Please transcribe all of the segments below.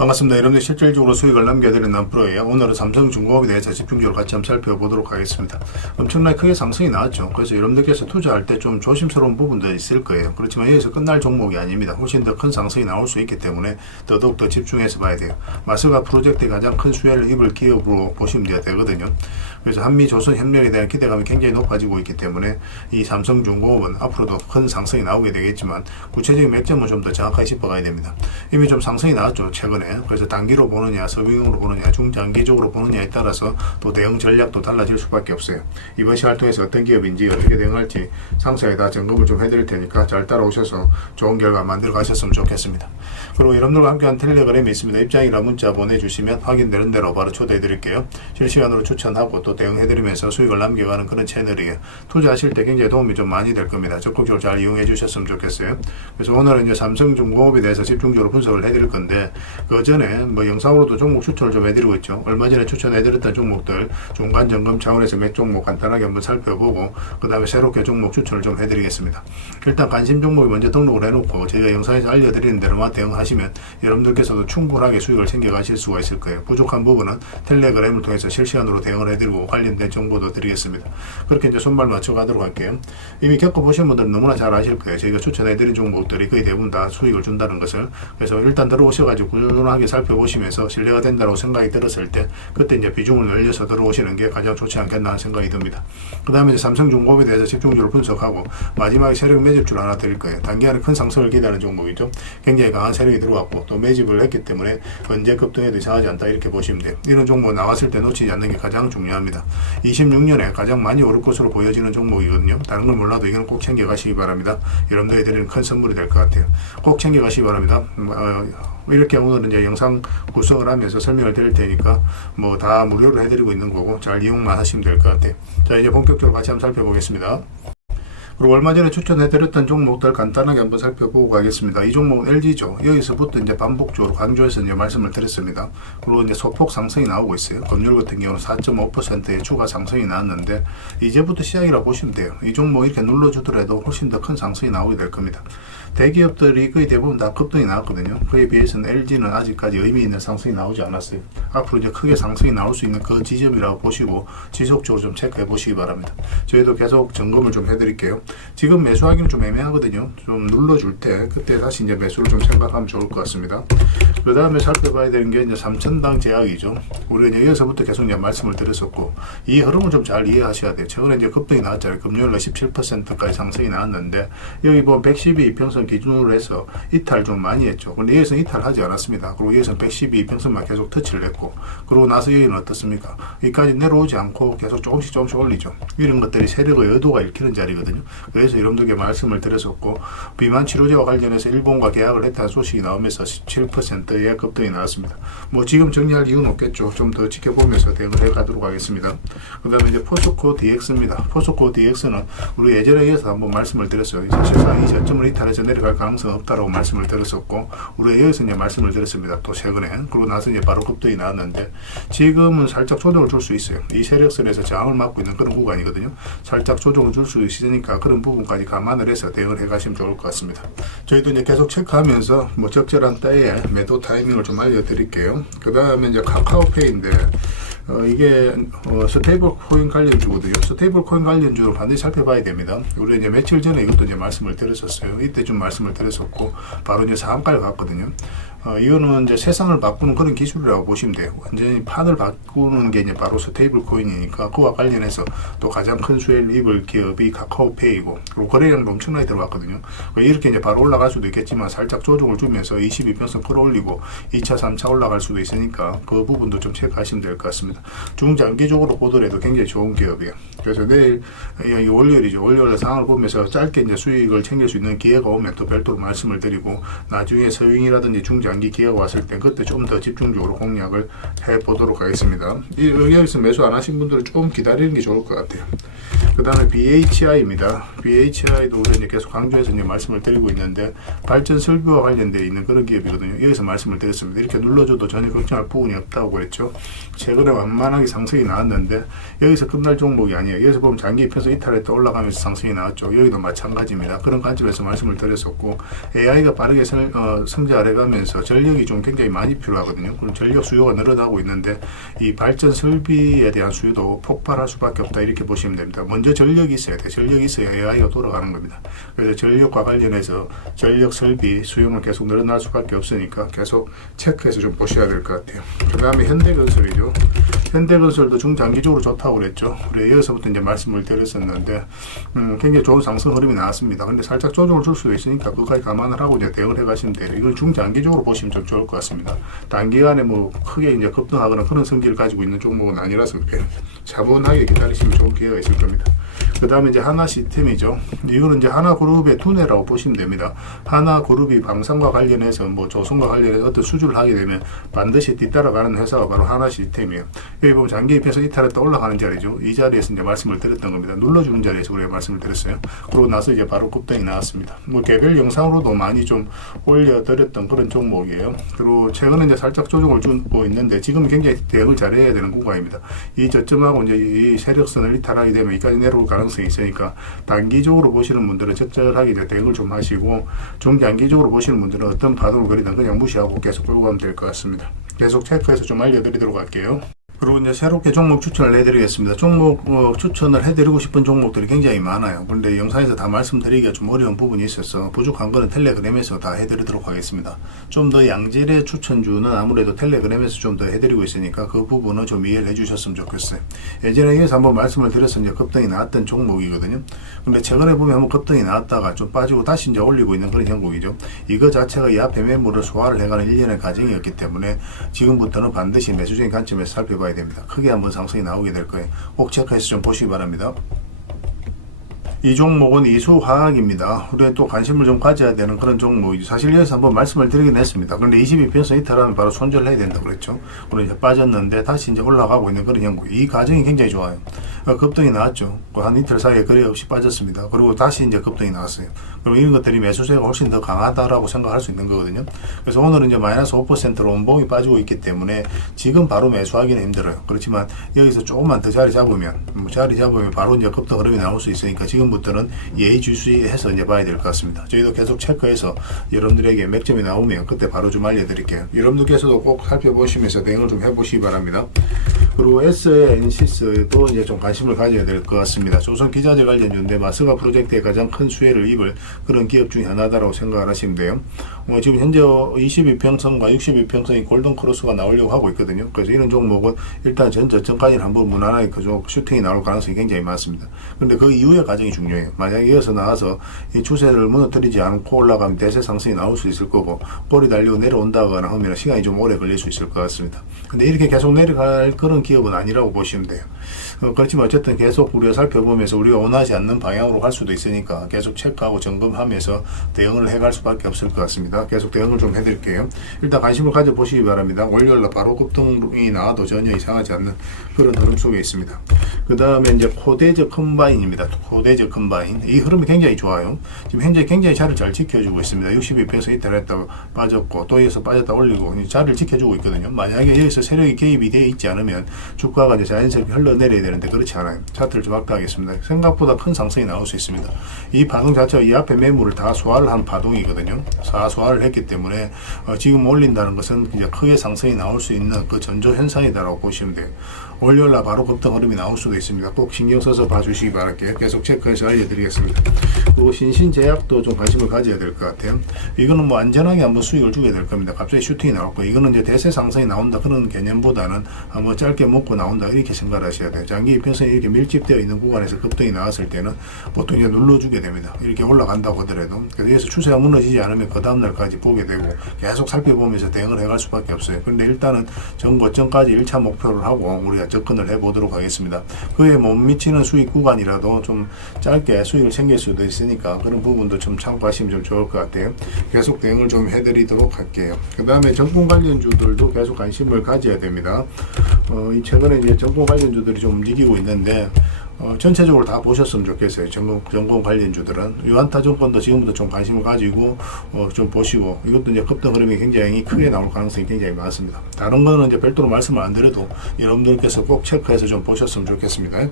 반갑습니다. 여러분들 실질적으로 수익을 남겨드리는 남프로예요. 오늘은 삼성중공업에 대해서 집중적으로 같이 한번 살펴보도록 하겠습니다. 엄청나게 크게 상승이 나왔죠. 그래서 여러분들께서 투자할 때 좀 조심스러운 부분도 있을 거예요. 그렇지만 여기서 끝날 종목이 아닙니다. 훨씬 더 큰 상승이 나올 수 있기 때문에 더더욱 집중해서 봐야 돼요. 마스가 프로젝트의 가장 큰 수혜를 입을 기업으로 보시면 되거든요. 그래서 한미 조선 협력에 대한 기대감이 굉장히 높아지고 있기 때문에 이 삼성중공업은 앞으로도 큰 상승이 나오게 되겠지만 구체적인 맥점은 좀 더 정확하게 짚어가야 됩니다. 이미 좀 상승이 나왔죠, 최근에. 그래서 단기로 보느냐, 서빙으로 보느냐, 중장기적으로 보느냐에 따라서 또 대응 전략도 달라질 수밖에 없어요. 이번 시간을 통해서 어떤 기업인지 어떻게 대응할지 상세하게 다 점검을 좀 해드릴 테니까 잘 따라오셔서 좋은 결과 만들어 가셨으면 좋겠습니다. 그리고 여러분들과 함께한 텔레그램이 있습니다. 입장이나 문자 보내주시면 확인되는 대로 바로 초대해 드릴게요. 실시간으로 추천하고 또 대응해드리면서 수익을 남겨가는 그런 채널이에요. 투자하실 때 굉장히 도움이 좀 많이 될 겁니다. 적극적으로 잘 이용해 주셨으면 좋겠어요. 그래서 오늘은 이제 삼성중공업에 대해서 집중적으로 분석을 해드릴 건데, 그 전에 뭐 영상으로도 종목 추천을 좀 해드리고 있죠. 얼마 전에 추천해드렸던 종목들 중간 점검 차원에서 몇 종목 간단하게 한번 살펴보고 그 다음에 새롭게 종목 추천을 좀 해드리겠습니다. 일단 관심 종목이 먼저 등록을 해놓고 저희가 영상에서 알려드리는 대로만 대응하시면 여러분들께서도 충분하게 수익을 챙겨가실 수가 있을 거예요. 부족한 부분은 텔레그램을 통해서 실시간으로 대응을 해드리고 관련된 정보도 드리겠습니다. 그렇게 이제 손발 맞춰가도록 할게요. 이미 겪어보신 분들은 너무나 잘 아실 거예요. 저희가 추천해드린 종목들이 거의 대부분 다 수익을 준다는 것을. 그래서 일단 들어오셔가지고 꾸준하게 살펴보시면서 신뢰가 된다고 생각이 들었을 때 그때 이제 비중을 늘려서 들어오시는 게 가장 좋지 않겠나 하는 생각이 듭니다. 그 다음에 이제 삼성중공업에 대해서 집중적으로 분석하고 마지막에 세력 매집줄 하나 드릴 거예요. 단기간에 큰 상승을 기대하는 종목이죠. 굉장히 강한 세력이 들어왔고 또 매집을 했기 때문에 언제 급등해도 이상하지 않다 이렇게 보시면 돼요. 이런 종목 나왔을 때 놓치지 않는 게 가장 중요합니다. 26년에 가장 많이 오를 것으로 보여지는 종목이거든요. 다른 걸 몰라도 이건 꼭 챙겨가시기 바랍니다. 여러분들이 드리는 큰 선물이 될 것 같아요. 꼭 챙겨가시기 바랍니다. 이렇게 오늘은 이제 영상 구성을 하면서 설명을 드릴 테니까 뭐 다 무료로 해드리고 있는 거고 잘 이용만 하시면 될 것 같아요. 자, 이제 본격적으로 같이 한번 살펴보겠습니다. 그리고 얼마 전에 추천해드렸던 종목들 간단하게 한번 살펴보고 가겠습니다. 이 종목은 LG죠. 여기서부터 이제 반복적으로 강조해서 이제 말씀을 드렸습니다. 그리고 이제 소폭 상승이 나오고 있어요. 금요일 같은 경우는 4.5%의 추가 상승이 나왔는데 이제부터 시작이라고 보시면 돼요. 이 종목 이렇게 눌러주더라도 훨씬 더 큰 상승이 나오게 될 겁니다. 대기업들이 거의 대부분 다 급등이 나왔거든요. 그에 비해서는 LG는 아직까지 의미 있는 상승이 나오지 않았어요. 앞으로 이제 크게 상승이 나올 수 있는 그 지점이라고 보시고 지속적으로 좀 체크해 보시기 바랍니다. 저희도 계속 점검을 좀 해드릴게요. 지금 매수하기는 좀 애매하거든요. 좀 눌러줄 때 그때 다시 이제 매수를 좀 생각하면 좋을 것 같습니다. 그 다음에 살펴봐야 되는 게 이제 3천당 제약이죠. 우리가 여기서부터 계속 이제 말씀을 드렸었고 이 흐름을 좀 잘 이해하셔야 돼요. 최근에 이제 급등이 나왔잖아요. 금요일에 17%까지 상승이 나왔는데 여기 뭐 112 이평선 기준으로 해서 이탈 좀 많이 했죠. 근데 여기서 이탈하지 않았습니다. 그리고 여기서 112 이평선만 계속 터치를 했고 그러고 나서 여기는 어떻습니까? 여기까지 내려오지 않고 계속 조금씩 올리죠. 이런 것들이 세력의 의도가 읽히는 자리거든요. 그래서 여러분들께 말씀을 드렸었고 비만 치료제와 관련해서 일본과 계약을 했다는 소식이 나오면서 17%의 급등이 나왔습니다. 뭐 지금 정리할 이유는 없겠죠. 좀 더 지켜보면서 대응을 해 가도록 하겠습니다. 그 다음에 이제 포스코 DX입니다. 포스코 DX는 우리 예전에 이어서 한번 말씀을 드렸어요. 사실상 이 저점을 이탈해서 내려갈 가능성은 없다라고 말씀을 드렸었고 우리가 여기서 이제 말씀을 드렸습니다. 또 최근에. 그러고 나서 이제 바로 급등이 나왔는데 지금은 살짝 조정을 줄 수 있어요. 이 세력선에서 저항을 막고 있는 그런 구간이거든요. 살짝 조정을 줄 수 있으니까 그런 부분까지 감안을 해서 대응을 해 가시면 좋을 것 같습니다. 저희도 이제 계속 체크하면서 뭐 적절한 때에 매도 타이밍을 좀 알려드릴게요. 그 다음에 이제 카카오페이인데 이게 스테이블 코인 관련주거든요. 스테이블 코인 관련주로 반드시 살펴봐야 됩니다. 우리 이제 며칠 전에 이것도 이제 말씀을 드렸었어요. 이때 좀 말씀을 드렸었고 바로 이제 상한가를 갔거든요. 이거는 이제 세상을 바꾸는 그런 기술이라고 보시면 돼요. 완전히 판을 바꾸는 게 이제 바로 스테이블 코인이니까 그와 관련해서 또 가장 큰 수혜를 입을 기업이 카카오페이고 그리고 거래량도 엄청나게 들어왔거든요. 이렇게 이제 바로 올라갈 수도 있겠지만 살짝 조정을 주면서 22평선 끌어올리고 2차, 3차 올라갈 수도 있으니까 그 부분도 좀 체크하시면 될 것 같습니다. 중장기적으로 보더라도 굉장히 좋은 기업이에요. 그래서 내일 월요일이죠. 월요일에 상황을 보면서 짧게 이제 수익을 챙길 수 있는 기회가 오면 또 별도로 말씀을 드리고 나중에 서윙이라든지 중장기 기회가 왔을 때 그때 좀 더 집중적으로 공략을 해 보도록 하겠습니다. 여기서 매수 안 하신 분들은 좀 기다리는 게 좋을 것 같아요. 그 다음에 BHI입니다. BHI도 우리가 이제 계속 강조해서 이제 말씀을 드리고 있는데 발전 설비와 관련되어 있는 그런 기업이거든요. 여기서 말씀을 드렸습니다. 이렇게 눌러줘도 전혀 걱정할 부분이 없다고 그랬죠. 최근에 완만하게 상승이 나왔는데 여기서 끝날 종목이 아니에요. 여기서 보면 장기 입혀서 이탈했다 올라가면서 상승이 나왔죠. 여기도 마찬가지입니다. 그런 관점에서 말씀을 드렸었고 AI가 빠르게 성장을 해가면서 전력이 좀 굉장히 많이 필요하거든요. 그럼 전력 수요가 늘어나고 있는데 이 발전 설비에 대한 수요도 폭발할 수밖에 없다 이렇게 보시면 됩니다. 먼저 전력이 있어야 돼. 전력이 있어야 AI가 돌아가는 겁니다. 그래서 전력과 관련해서 전력 설비 수요는 계속 늘어날 수밖에 없으니까 계속 체크해서 좀 보셔야 될 것 같아요. 그 다음에 현대건설이죠. 현대건설도 중장기적으로 좋다고 그랬죠. 우리 여기서부터 이제 말씀을 드렸었는데 굉장히 좋은 상승 흐름이 나왔습니다. 근데 살짝 조정을 줄 수도 있으니까 그까지 감안을 하고 이제 대응을 해가시면 돼요. 이건 중장기적으로 보시면 좀 좋을 것 같습니다. 단기간에 뭐 크게 이제 급등하거나 그런 성질을 가지고 있는 종목은 아니라서 그래요. 차분하게 기다리시면 좋은 기회가 있을 겁니다. 그 다음에 이제 하나 시스템이죠. 이거는 이제 하나그룹의 두뇌라고 보시면 됩니다. 하나그룹이 방산과 관련해서 뭐 조선과 관련해서 어떤 수주를 하게 되면 반드시 뒤따라가는 회사가 바로 하나 시스템이에요. 여기 보면 장기 입혀서 이탈했다 올라가는 자리죠. 이 자리에서 이제 말씀을 드렸던 겁니다. 눌러주는 자리에서 우리가 말씀을 드렸어요. 그러고 나서 이제 바로 급등이 나왔습니다. 뭐 개별 영상으로도 많이 좀 올려드렸던 그런 종목이에요. 그리고 최근에 이제 살짝 조정을 주고 있는데 지금 굉장히 대응을 잘해야 되는 구간입니다. 이 저점하고 이제 이 세력선을 이탈하게 되면 여기까지 내려올 가능성이 있으니까 단기적으로 보시는 분들은 적절하게 이제 대응을 좀 하시고 중장기적으로 보시는 분들은 어떤 파동을 그리든 그냥 무시하고 계속 끌고 가면 될 것 같습니다. 계속 체크해서 좀 알려드리도록 할게요. 그리고 이제 새롭게 종목 추천을 해드리겠습니다. 종목 추천을 해드리고 싶은 종목들이 굉장히 많아요. 그런데 영상에서 다 말씀드리기가 좀 어려운 부분이 있어서 부족한 거는 텔레그램에서 다 해드리도록 하겠습니다. 좀 더 양질의 추천주는 아무래도 텔레그램에서 좀 더 해드리고 있으니까 그 부분은 좀 이해를 해주셨으면 좋겠어요. 예전에 여기서 한번 말씀을 드려서 이제 급등이 나왔던 종목이거든요. 근데 최근에 보면 한번 급등이 나왔다가 좀 빠지고 다시 이제 올리고 있는 그런 형국이죠. 이거 자체가 이 앞에 매물을 소화를 해가는 일련의 과정이었기 때문에 지금부터는 반드시 매수적인 관점에서 살펴봐야 됩니다. 크게 한번 상승이 나오게 될 거예요. 꼭 체크해서 좀 보시기 바랍니다. 이 종목은 이수화학입니다. 우리가 또 관심을 좀 가져야 되는 그런 종목이죠. 사실 여기서 한번 말씀을 드리긴 했습니다. 그런데 22편선 이탈하면 바로 손절을 해야 된다고 그랬죠. 그리고 이제 빠졌는데 다시 이제 올라가고 있는 그런 형국. 이 과정이 굉장히 좋아요. 급등이 나왔죠. 한 이틀 사이에 거래 없이 빠졌습니다. 그리고 다시 이제 급등이 나왔어요. 그럼 이런 것들이 매수세가 훨씬 더 강하다라고 생각할 수 있는 거거든요. 그래서 오늘은 이제 마이너스 5%로 원봉이 빠지고 있기 때문에 지금 바로 매수하기는 힘들어요. 그렇지만 여기서 조금만 더 자리 잡으면 바로 이제 급등 흐름이 나올 수 있으니까 지금부터는 예의주시해서 이제 봐야 될 것 같습니다. 저희도 계속 체크해서 여러분들에게 맥점이 나오면 그때 바로 좀 알려드릴게요. 여러분들께서도 꼭 살펴보시면서 대응을 좀 해보시기 바랍니다. 그리고 S의 NCS도 이제 좀 관심을 가져야 될 것 같습니다. 조선 기자재 관련주인데 마스가 프로젝트에 가장 큰 수혜를 입을 그런 기업 중에 하나다라고 생각을 하시면 돼요. 지금 현재 22평선과 62평선이 골든 크로스가 나오려고 하고 있거든요. 그래서 이런 종목은 일단 전 저점까지는 한번 무난하게 그쪽 슈팅이 나올 가능성이 굉장히 많습니다. 그런데 그 이후의 과정이 중요해요. 만약에 이어서 나와서 이 추세를 무너뜨리지 않고 올라가면 대세 상승이 나올 수 있을 거고 볼이 달리고 내려온다거나 하면 시간이 좀 오래 걸릴 수 있을 것 같습니다. 근데 이렇게 계속 내려갈 그런 기업은 아니라고 보시면 돼요. 그렇지만 어쨌든 계속 우리가 살펴보면서 우리가 원하지 않는 방향으로 갈 수도 있으니까 계속 체크하고 점검하면서 대응을 해갈 수밖에 없을 것 같습니다. 계속 대응을 좀 해드릴게요. 일단 관심을 가져보시기 바랍니다. 월요일날 바로 급등이 나와도 전혀 이상하지 않는 그런 흐름 속에 있습니다. 그 다음에 이제 코데즈 컴바인입니다. 코데즈 컴바인. 이 흐름이 굉장히 좋아요. 지금 현재 굉장히 자리를 잘 지켜주고 있습니다. 62편에서 이탈했다가 빠졌고 또 여기서 빠졌다 올리고 자리를 지켜주고 있거든요. 만약에 여기서 세력이 개입이 되어 있지 않으면 주가가 이제 자연스럽게 흘러내려야 되는데 그렇지 않아요. 차트를 좀 확대하겠습니다. 생각보다 큰 상승이 나올 수 있습니다. 이 파동 자체가 이 앞에 매물을 다 소화를 한 파동이거든요. 소화를 했기 때문에 지금 올린다는 것은 이제 크게 상승이 나올 수 있는 그 전조 현상이다라고 보시면 돼요. 월요일날 바로 급등 흐름이 나올 수도 있습니다. 꼭 신경 써서 봐주시기 바랄게요. 계속 체크해서 알려드리겠습니다. 그리고 신신제약도 좀 관심을 가져야 될 것 같아요. 이거는 뭐 안전하게 한번 수익을 주게 될 겁니다. 갑자기 슈팅이 나올 거예요. 이거는 이제 대세 상승이 나온다 그런 개념보다는 한번 짧게 먹고 나온다 이렇게 생각을 하셔야 돼요. 장기 입편선이 이렇게 밀집되어 있는 구간에서 급등이 나왔을 때는 보통 이제 눌러주게 됩니다. 이렇게 올라간다고 하더라도. 그래서 여기서 추세가 무너지지 않으면 그 다음날까지 보게 되고 계속 살펴보면서 대응을 해갈 수밖에 없어요. 그런데 일단은 전고점까지 1차 목표를 하고 우리가 접근을 해보도록 하겠습니다. 그에 못 미치는 수익 구간이라도 좀 짧게 수익을 챙길 수도 있으니까 그런 부분도 좀 참고하시면 좀 좋을 것 같아요. 계속 대응을 좀 해드리도록 할게요. 그 다음에 정권 관련주들도 계속 관심을 가져야 됩니다. 이 최근에 이제 정권 관련주들이 좀 움직이고 있는데 전체적으로 다 보셨으면 좋겠어요. 정권 관련주들은 유한타 정권도 지금부터 좀 관심을 가지고 좀 보시고, 이것도 이제 급등 흐름이 굉장히 크게 나올 가능성이 굉장히 많습니다. 다른 거는 이제 별도로 말씀을 안 드려도 여러분들께서 꼭 체크해서 좀 보셨으면 좋겠습니다.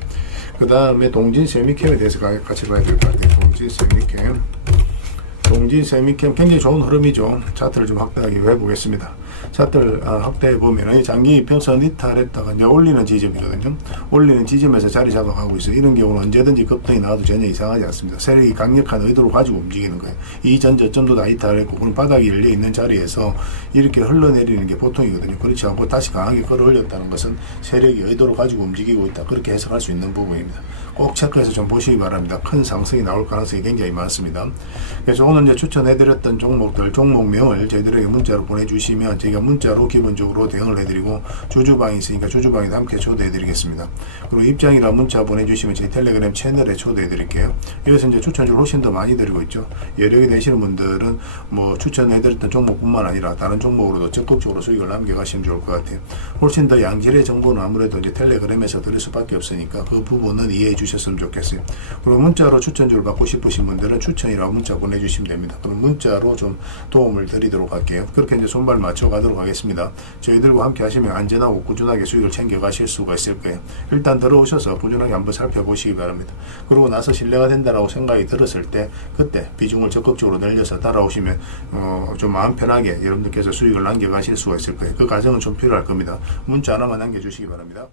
그 다음에 동진 세미캠에 대해서 같이 봐야 될 것 같아요. 동진 세미캠 굉장히 좋은 흐름이죠. 차트를 좀 확대하게 해보겠습니다. 차트를 확대해 보면 장기 이평선 이탈했다가 이제 올리는 지점이거든요. 올리는 지점에서 자리 잡아가고 있어요. 이런 경우는 언제든지 급등이 나와도 전혀 이상하지 않습니다. 세력이 강력한 의도를 가지고 움직이는 거예요. 이 전 저점도 다 이탈했고, 그럼 바닥이 열려 있는 자리에서 이렇게 흘러내리는 게 보통이거든요. 그렇지 않고 다시 강하게 끌어올렸다는 것은 세력이 의도를 가지고 움직이고 있다, 그렇게 해석할 수 있는 부분입니다. 꼭 체크해서 좀 보시기 바랍니다. 큰 상승이 나올 가능성이 굉장히 많습니다. 그래서 오늘 이제 추천해드렸던 종목명을 저희들에게 문자로 보내주시면 저희가 문자로 기본적으로 대응을 해드리고, 주주방이 있으니까 주주방에도 함께 초대해드리겠습니다. 그리고 입장이나 문자 보내주시면 저희 텔레그램 채널에 초대해드릴게요. 여기서 이제 추천주를 훨씬 더 많이 드리고 있죠. 여력이 되시는 분들은 뭐 추천해드렸던 종목뿐만 아니라 다른 종목으로도 적극적으로 수익을 남겨가시면 좋을 것 같아요. 훨씬 더 양질의 정보는 아무래도 이제 텔레그램에서 드릴 수밖에 없으니까 그 부분은 이해해 주셨으면 좋겠어요. 그리고 문자로 추천주를 받고 싶으신 분들은 추천이라고 문자 보내주시면 됩니다. 그럼 문자로 좀 도움을 드리도록 할게요. 그렇게 이제 손발 맞춰 가도록 하겠습니다. 저희들과 함께 하시면 안전하고 꾸준하게 수익을 챙겨 가실 수가 있을 거예요. 일단 들어오셔서 꾸준하게 한번 살펴보시기 바랍니다. 그러고 나서 신뢰가 된다라고 생각이 들었을 때 그때 비중을 적극적으로 늘려서 따라오시면 좀 마음 편하게 여러분들께서 수익을 남겨 가실 수가 있을 거예요. 그 과정은 좀 필요할 겁니다. 문자 하나만 남겨주시기 바랍니다.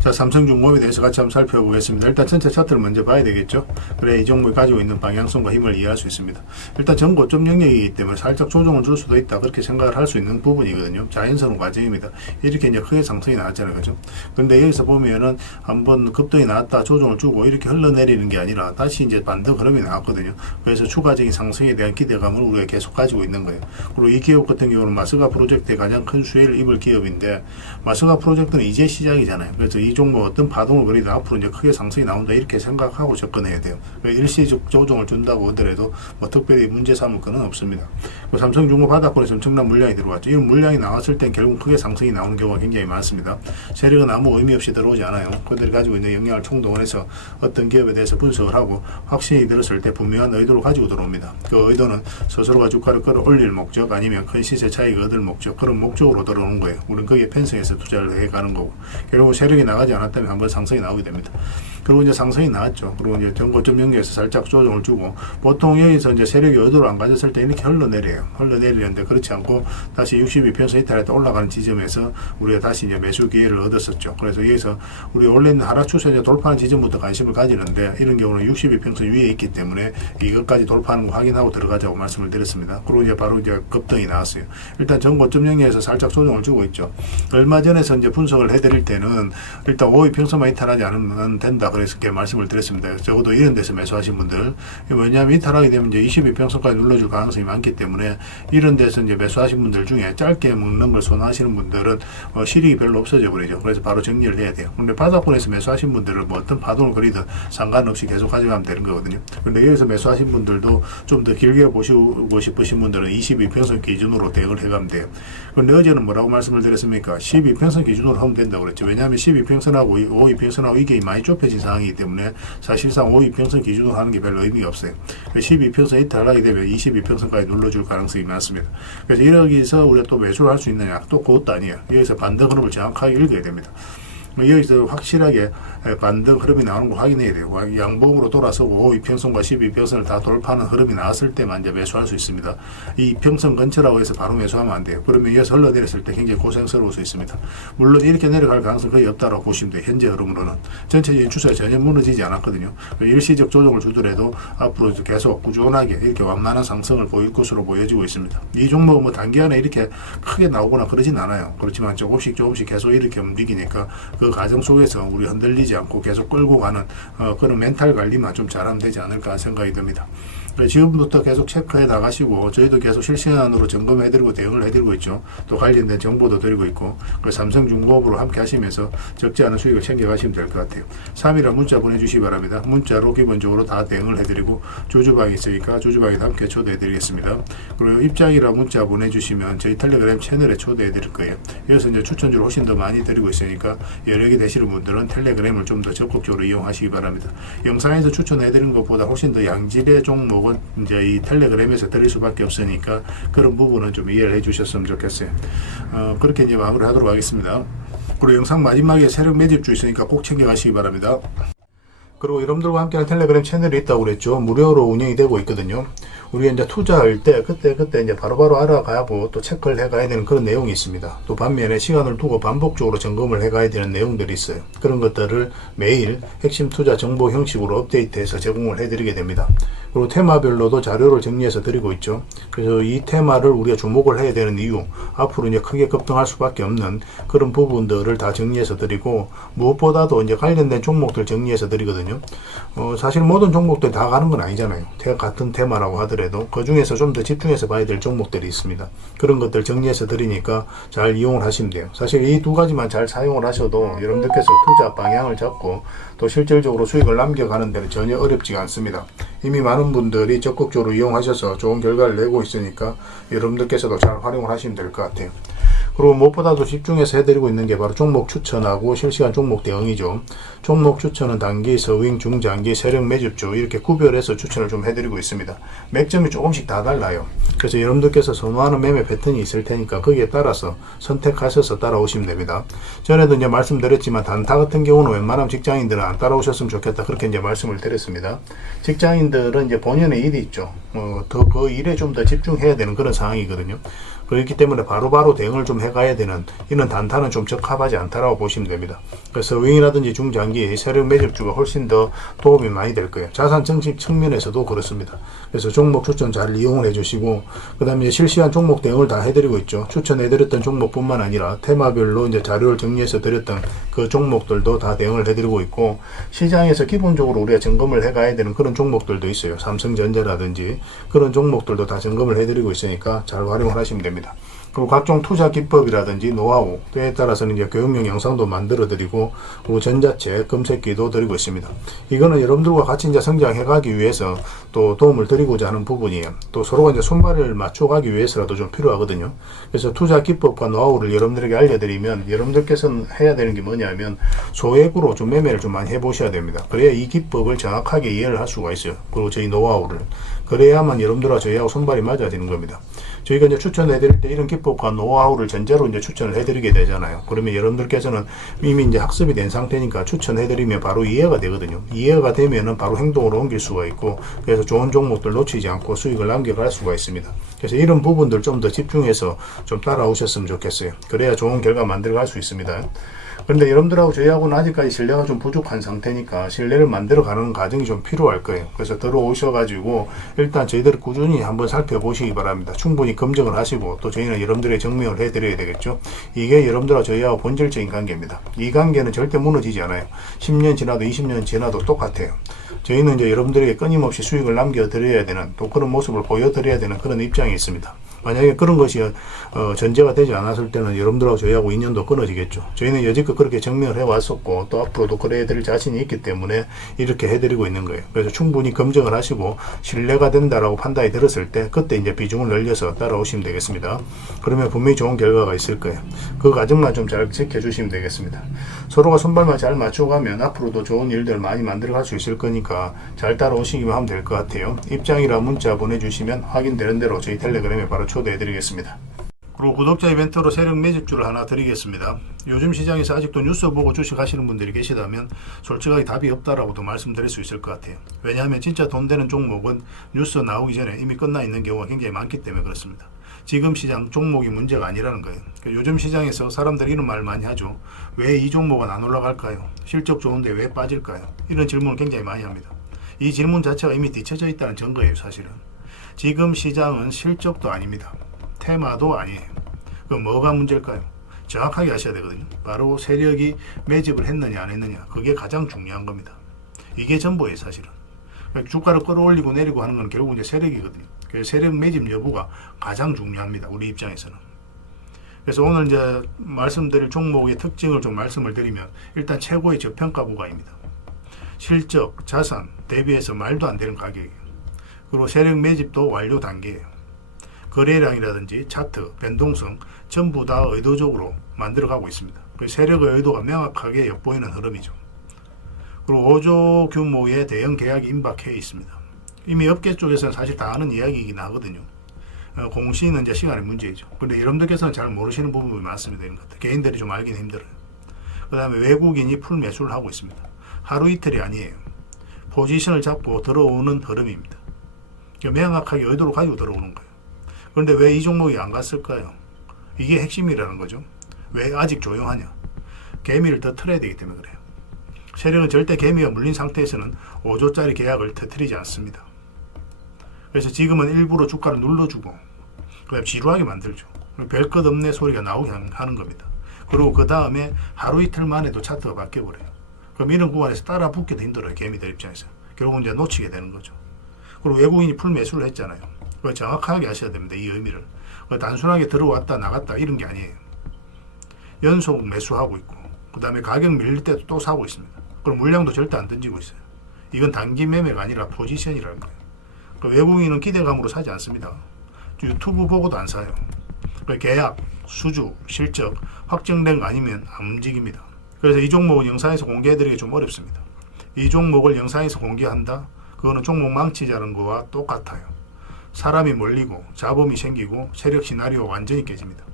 자, 삼성중공업에 대해서 같이 한번 살펴보겠습니다. 일단 전체 차트를 먼저 봐야 되겠죠. 그래 이 종목이 가지고 있는 방향성과 힘을 이해할 수 있습니다. 일단 전 고점 영역이기 때문에 살짝 조정을 줄 수도 있다, 그렇게 생각을 할 수 있는 부분이거든요. 자연스러운 과정입니다. 이렇게 이제 크게 상승이 나왔잖아요, 그죠? 근데 여기서 보면은 한번 급등이 나왔다 조정을 주고 이렇게 흘러내리는 게 아니라 다시 이제 반등 흐름이 나왔거든요. 그래서 추가적인 상승에 대한 기대감을 우리가 계속 가지고 있는 거예요. 그리고 이 기업 같은 경우는 마스가 프로젝트의 가장 큰 수혜를 입을 기업인데, 마스가 프로젝트는 이제 시작이잖아요. 그래서 이 종목 어떤 파동을 벌이다 앞으로 이제 크게 상승이 나온다, 이렇게 생각하고 접근해야 돼요. 일시적 조정을 준다고 하더라도 뭐 특별히 문제 삼을 건 없습니다. 삼성중공 바닥권에서 엄청난 물량이 들어왔죠. 이런 물량이 나왔을 땐 결국 크게 상승이 나오는 경우가 굉장히 많습니다. 세력은 아무 의미 없이 들어오지 않아요. 그들이 가지고 있는 영향을 총동원 해서 어떤 기업에 대해서 분석을 하고 확신이 들었을 때 분명한 의도를 가지고 들어옵니다. 그 의도는 스스로가 주가를 끌어올릴 목적, 아니면 큰 시세 차익을 얻을 목적, 그런 목적으로 들어오는 거예요. 우리는 거기에 편성해서 투자를 해가는 거고, 결국 세력이 나가지 않았다면 한번 상승이 나오게 됩니다. 그리고 이제 상승이 나왔죠. 그리고 이제 전고점 연계에서 살짝 조정을 주고, 보통 여기서 이제 세력이 의도를 안 가졌을 때 이렇게 흘러내리는데 그렇지 않고 다시 62평선 이탈했다 올라가는 지점에서 우리가 다시 이제 매수 기회를 얻었었죠. 그래서 여기서 우리 원래는 하락 추세 이제 돌파하는 지점부터 관심을 가지는데, 이런 경우는 62평선 위에 있기 때문에 이것까지 돌파하는 거 확인하고 들어가자고 말씀을 드렸습니다. 그리고 이제 바로 이제 급등이 나왔어요. 일단 전고점 연계에서 살짝 조정을 주고 있죠. 얼마 전에서 이제 분석을 해드릴 때는 일단 5위평선만 이탈하지 않으면 된다, 그래서 이렇게 말씀을 드렸습니다. 적어도 이런 데서 매수하신 분들, 왜냐하면 이탈하게 되면 이제 22평선까지 눌러줄 가능성이 많기 때문에 이런 데서 이제 매수하신 분들 중에 짧게 먹는 걸 선호하시는 분들은 실익이 별로 없어져 버리죠. 그래서 바로 정리를 해야 돼요. 근데 바닥권에서 매수하신 분들은 뭐 어떤 파동을 그리든 상관없이 계속 가져가면 되는 거거든요. 근데 여기서 매수하신 분들도 좀 더 길게 보시고 싶으신 분들은 22평선 기준으로 대응을 해가면 돼요. 근데 어제는 뭐라고 말씀을 드렸습니까? 12평선 기준으로 하면 된다고 그랬죠. 왜냐하면 12평선하고 5위평선하고 이게 많이 좁혀진 상황이기 때문에 사실상 5위평선 기준으로 하는 게 별로 의미가 없어요. 12평선 이탈하게 되면 22평선까지 눌러줄 가능성이 많습니다. 그래서 여기서 우리가 또 매수를 할 수 있느냐? 또 그것도 아니에요. 여기서 반등 흐름을 정확하게 읽어야 됩니다. 여기서 확실하게 반등 흐름이 나오는 걸 확인해야 돼요. 양봉으로 돌아서고 이평선과 12평선을 다 돌파하는 흐름이 나왔을 때만 이제 매수할 수 있습니다. 이 이평선 근처라고 해서 바로 매수하면 안 돼요. 그러면 이어서 흘러내렸을 때 굉장히 고생스러울 수 있습니다. 물론 이렇게 내려갈 가능성이 거의 없다고 보시면 돼요. 현재 흐름으로는 전체적인 추세가 전혀 무너지지 않았거든요. 일시적 조정을 주더라도 앞으로 계속 꾸준하게 이렇게 완만한 상승을 보일 것으로 보여지고 있습니다. 이 종목은 뭐 단기간에 이렇게 크게 나오거나 그러진 않아요. 그렇지만 조금씩 계속 이렇게 움직이니까 그 과정 속에서 우리 흔들리지 않고 계속 끌고 가는 그런 멘탈 관리만 좀 잘하면 되지 않을까 생각이 듭니다. 지금부터 계속 체크해 나가시고, 저희도 계속 실시간으로 점검해드리고 대응을 해드리고 있죠. 또 관련된 정보도 드리고 있고, 삼성중공업으로 함께 하시면서 적지 않은 수익을 챙겨가시면 될 것 같아요. 3일에 문자 보내주시기 바랍니다. 문자로 기본적으로 다 대응을 해드리고, 주주방이 있으니까 주주방에도 함께 초대해드리겠습니다. 그리고 입장이라 문자 보내주시면 저희 텔레그램 채널에 초대해드릴 거예요. 여기서 이제 추천주를 훨씬 더 많이 드리고 있으니까 여력이 되시는 분들은 텔레그램을 좀 더 적극적으로 이용하시기 바랍니다. 영상에서 추천해드리는 것보다 훨씬 더 양질의 종목은 이제 이 텔레그램에서 드릴 수밖에 없으니까 그런 부분은 좀 이해를 해주셨으면 좋겠어요. 그렇게 이제 마무리하도록 하겠습니다. 그리고 영상 마지막에 세력 매집주 있으니까 꼭 챙겨가시기 바랍니다. 그리고 여러분들과 함께하는 텔레그램 채널이 있다고 그랬죠. 무료로 운영이 되고 있거든요. 우리가 이제 투자할 때 그때 이제 바로바로 알아가고 또 체크를 해가야 되는 그런 내용이 있습니다. 또 반면에 시간을 두고 반복적으로 점검을 해가야 되는 내용들이 있어요. 그런 것들을 매일 핵심 투자 정보 형식으로 업데이트해서 제공을 해드리게 됩니다. 그리고 테마별로도 자료를 정리해서 드리고 있죠. 그래서 이 테마를 우리가 주목을 해야 되는 이유, 앞으로 이제 크게 급등할 수밖에 없는 그런 부분들을 다 정리해서 드리고, 무엇보다도 이제 관련된 종목들 정리해서 드리거든요. 사실 모든 종목들 다 가는 건 아니잖아요. 같은 테마라고 하더라도 그 중에서 좀 더 집중해서 봐야 될 종목들이 있습니다. 그런 것들 정리해서 드리니까 잘 이용을 하시면 돼요. 사실 이 두 가지만 잘 사용을 하셔도 여러분들께서 투자 방향을 잡고 또 실질적으로 수익을 남겨가는 데는 전혀 어렵지가 않습니다. 이미 많은 분들이 적극적으로 이용하셔서 좋은 결과를 내고 있으니까 여러분들께서도 잘 활용을 하시면 될 것 같아요. 그리고 무엇보다도 집중해서 해드리고 있는 게 바로 종목 추천하고 실시간 종목 대응이죠. 종목 추천은 단기, 서윙, 중장기, 세력 매집주 이렇게 구별해서 추천을 좀 해드리고 있습니다. 맥점이 조금씩 다 달라요. 그래서 여러분들께서 선호하는 매매 패턴이 있을 테니까 거기에 따라서 선택하셔서 따라오시면 됩니다. 전에도 이제 말씀드렸지만 단타 같은 경우는 웬만하면 직장인들은 안 따라오셨으면 좋겠다, 그렇게 이제 말씀을 드렸습니다. 직장인들은 이제 본연의 일이 있죠. 더 그 일에 좀 더 집중해야 되는 그런 상황이거든요. 그렇기 때문에 바로바로 대응을 좀 해가야 되는 이런 단타는 좀 적합하지 않다라고 보시면 됩니다. 그래서 서윙이라든지 중장기 세력 매집주가 훨씬 더 도움이 많이 될 거예요. 자산 증식 측면에서도 그렇습니다. 그래서 종목 추천 잘 이용을 해주시고, 그 다음에 실시간 종목 대응을 다 해드리고 있죠. 추천해드렸던 종목뿐만 아니라 테마별로 이제 자료를 정리해서 드렸던 그 종목들도 다 대응을 해드리고 있고, 시장에서 기본적으로 우리가 점검을 해가야 되는 그런 종목들도 있어요. 삼성전자라든지 그런 종목들도 다 점검을 해드리고 있으니까 잘 활용을 하시면 됩니다. 그리고 각종 투자 기법이라든지 노하우, 때에 따라서는 이제 교육용 영상도 만들어 드리고, 그리고 전자책, 검색기도 드리고 있습니다. 이거는 여러분들과 같이 이제 성장해 가기 위해서 또 도움을 드리고자 하는 부분이에요. 또 서로가 이제 손발을 맞춰 가기 위해서라도 좀 필요하거든요. 그래서 투자 기법과 노하우를 여러분들에게 알려드리면 여러분들께서는 해야 되는 게 뭐냐면 소액으로 좀 매매를 좀 많이 해보셔야 됩니다. 그래야 이 기법을 정확하게 이해를 할 수가 있어요. 그리고 저희 노하우를. 그래야만 여러분들과 저희하고 손발이 맞아지는 겁니다. 저희가 이제 추천해드릴 때 이런 기법과 노하우를 전제로 이제 추천을 해드리게 되잖아요. 그러면 여러분들께서는 이미 이제 학습이 된 상태니까 추천해드리면 바로 이해가 되거든요. 이해가 되면은 바로 행동으로 옮길 수가 있고, 그래서 좋은 종목들 놓치지 않고 수익을 남겨갈 수가 있습니다. 그래서 이런 부분들 좀 더 집중해서 좀 따라오셨으면 좋겠어요. 그래야 좋은 결과 만들어갈 수 있습니다. 그런데 여러분들하고 저희하고는 아직까지 신뢰가 좀 부족한 상태니까 신뢰를 만들어가는 과정이 좀 필요할 거예요. 그래서 들어오셔가지고 일단 저희들을 꾸준히 한번 살펴보시기 바랍니다. 충분히 검증을 하시고, 또 저희는 여러분들의 증명을 해드려야 되겠죠. 이게 여러분들하고 저희하고 본질적인 관계입니다. 이 관계는 절대 무너지지 않아요. 10년 지나도 20년 지나도 똑같아요. 저희는 이제 여러분들에게 끊임없이 수익을 남겨드려야 되는, 또 그런 모습을 보여드려야 되는 그런 입장이 있습니다. 만약에 그런 것이 전제가 되지 않았을 때는 여러분들하고 저희하고 인연도 끊어지겠죠. 저희는 여지껏 그렇게 증명을 해왔었고, 또 앞으로도 그래 드릴 자신이 있기 때문에 이렇게 해드리고 있는 거예요. 그래서 충분히 검증을 하시고 신뢰가 된다라고 판단이 들었을 때 그때 이제 비중을 늘려서 따라오시면 되겠습니다. 그러면 분명히 좋은 결과가 있을 거예요. 그 과정만 좀 잘 지켜주시면 되겠습니다. 서로가 손발만 잘 맞춰가면 앞으로도 좋은 일들을 많이 만들어갈 수 있을 거니까 잘 따라오시기만 하면 될 것 같아요. 입장이라 문자 보내주시면 확인되는 대로 저희 텔레그램에 바로 초대해드리겠습니다. 그리고 구독자 이벤트로 세력 매집주를 하나 드리겠습니다. 요즘 시장에서 아직도 뉴스 보고 주식하시는 분들이 계시다면 솔직하게 답이 없다라고도 말씀드릴 수 있을 것 같아요. 왜냐하면 진짜 돈 되는 종목은 뉴스 나오기 전에 이미 끝나 있는 경우가 굉장히 많기 때문에 그렇습니다. 지금 시장 종목이 문제가 아니라는 거예요. 요즘 시장에서 사람들이 이런 말 많이 하죠. 왜 이 종목은 안 올라갈까요? 실적 좋은데 왜 빠질까요? 이런 질문을 굉장히 많이 합니다. 이 질문 자체가 이미 뒤쳐져 있다는 증거예요. 사실은 지금 시장은 실적도 아닙니다. 테마도 아니에요. 그럼 뭐가 문제일까요? 정확하게 아셔야 되거든요. 바로 세력이 매집을 했느냐 안 했느냐, 그게 가장 중요한 겁니다. 이게 전부예요. 사실은 주가를 끌어올리고 내리고 하는 건 결국 이제 세력이거든요. 그래서 세력 매집 여부가 가장 중요합니다. 우리 입장에서는. 그래서 오늘 이제 말씀드릴 종목의 특징을 좀 말씀을 드리면, 일단 최고의 저평가 구간입니다. 실적, 자산 대비해서 말도 안 되는 가격이에요. 그리고 세력 매집도 완료 단계예요. 거래량이라든지 차트, 변동성 전부 다 의도적으로 만들어가고 있습니다. 그 세력의 의도가 명확하게 엿보이는 흐름이죠. 그리고 5조 규모의 대형 계약이 임박해 있습니다. 이미 업계 쪽에서는 사실 다 아는 이야기이긴 하거든요. 공시는 이제 시간의 문제이죠. 근데 여러분들께서는 잘 모르시는 부분이 많습니다. 이런 것들. 개인들이 좀 알긴 힘들어요. 그 다음에 외국인이 풀 매수를 하고 있습니다. 하루 이틀이 아니에요. 포지션을 잡고 들어오는 흐름입니다. 명확하게 의도를 가지고 들어오는 거예요. 그런데 왜 이 종목이 안 갔을까요? 이게 핵심이라는 거죠. 왜 아직 조용하냐? 개미를 더 틀어야 되기 때문에 그래요. 세력은 절대 개미가 물린 상태에서는 5조짜리 계약을 터뜨리지 않습니다. 그래서 지금은 일부러 주가를 눌러주고 그다음 지루하게 만들죠. 별것 없네 소리가 나오게 하는 겁니다. 그리고 그 다음에 하루 이틀 만에도 차트가 바뀌어버려요. 그럼 이런 구간에서 따라 붙기도 힘들어요. 개미들 입장에서. 결국은 이제 놓치게 되는 거죠. 그리고 외국인이 풀 매수를 했잖아요. 그걸 정확하게 아셔야 됩니다. 이 의미를. 단순하게 들어왔다 나갔다 이런 게 아니에요. 연속 매수하고 있고 그 다음에 가격 밀릴 때도 또 사고 있습니다. 그럼 물량도 절대 안 던지고 있어요. 이건 단기 매매가 아니라 포지션이라는 거예요. 외국인은 기대감으로 사지 않습니다. 유튜브 보고도 안 사요. 계약, 수주, 실적 확정된 거 아니면 안 움직입니다. 그래서 이 종목은 영상에서 공개해드리기 좀 어렵습니다. 이 종목을 영상에서 공개한다? 그거는 종목 망치자는 거와 똑같아요. 사람이 몰리고 잡음이 생기고 세력 시나리오가 완전히 깨집니다.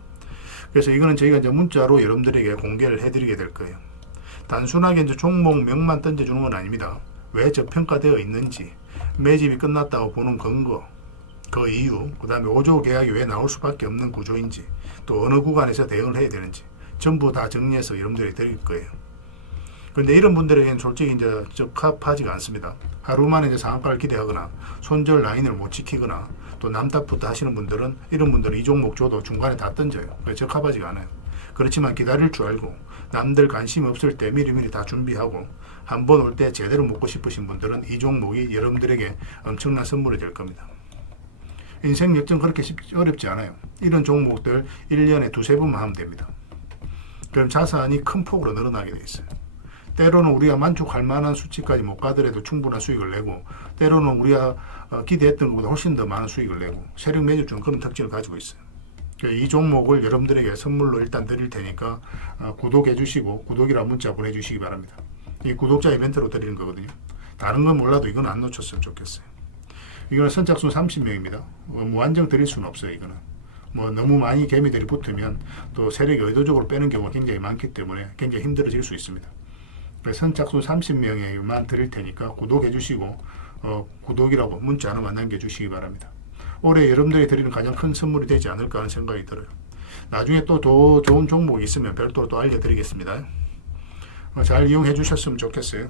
그래서 이거는 저희가 이제 문자로 여러분들에게 공개를 해드리게 될 거예요. 단순하게 이제 종목명만 던져주는 건 아닙니다. 왜 저평가되어 있는지, 매집이 끝났다고 보는 근거, 그 이유, 그 다음에 5조 계약이 왜 나올 수밖에 없는 구조인지, 또 어느 구간에서 대응을 해야 되는지, 전부 다 정리해서 여러분들이 드릴 거예요. 그런데 이런 분들에게는 솔직히 이제 적합하지가 않습니다. 하루 만에 이제 상한가를 기대하거나, 손절 라인을 못 지키거나, 또 남탓부터 하시는 분들은, 이런 분들은 이 종목 줘도 중간에 다 던져요. 적합하지가 않아요. 그렇지만 기다릴 줄 알고, 남들 관심 없을 때 미리미리 다 준비하고, 한번 올 때 제대로 먹고 싶으신 분들은 이 종목이 여러분들에게 엄청난 선물이 될 겁니다. 인생 역전 그렇게 어렵지 않아요. 이런 종목들 1년에 두세 번만 하면 됩니다. 그럼 자산이 큰 폭으로 늘어나게 돼 있어요. 때로는 우리가 만족할 만한 수치까지 못 가더라도 충분한 수익을 내고, 때로는 우리가 기대했던 것보다 훨씬 더 많은 수익을 내고, 세력 매집주는 그런 특징을 가지고 있어요. 이 종목을 여러분들에게 선물로 일단 드릴 테니까 구독해 주시고 구독이라는 문자 보내주시기 바랍니다. 이 구독자 이벤트로 드리는 거거든요. 다른 건 몰라도 이건 안 놓쳤으면 좋겠어요. 이거는 선착순 30명입니다. 무한정 드릴 수는 없어요. 이거는 너무 많이 개미들이 붙으면 또 세력이 의도적으로 빼는 경우가 굉장히 많기 때문에 굉장히 힘들어질 수 있습니다. 선착순 30명에만 드릴 테니까 구독해 주시고 구독이라고 문자 하나만 남겨주시기 바랍니다. 올해 여러분들이 드리는 가장 큰 선물이 되지 않을까 하는 생각이 들어요. 나중에 또 더 좋은 종목이 있으면 별도로 또 알려드리겠습니다. 잘 이용해 주셨으면 좋겠어요.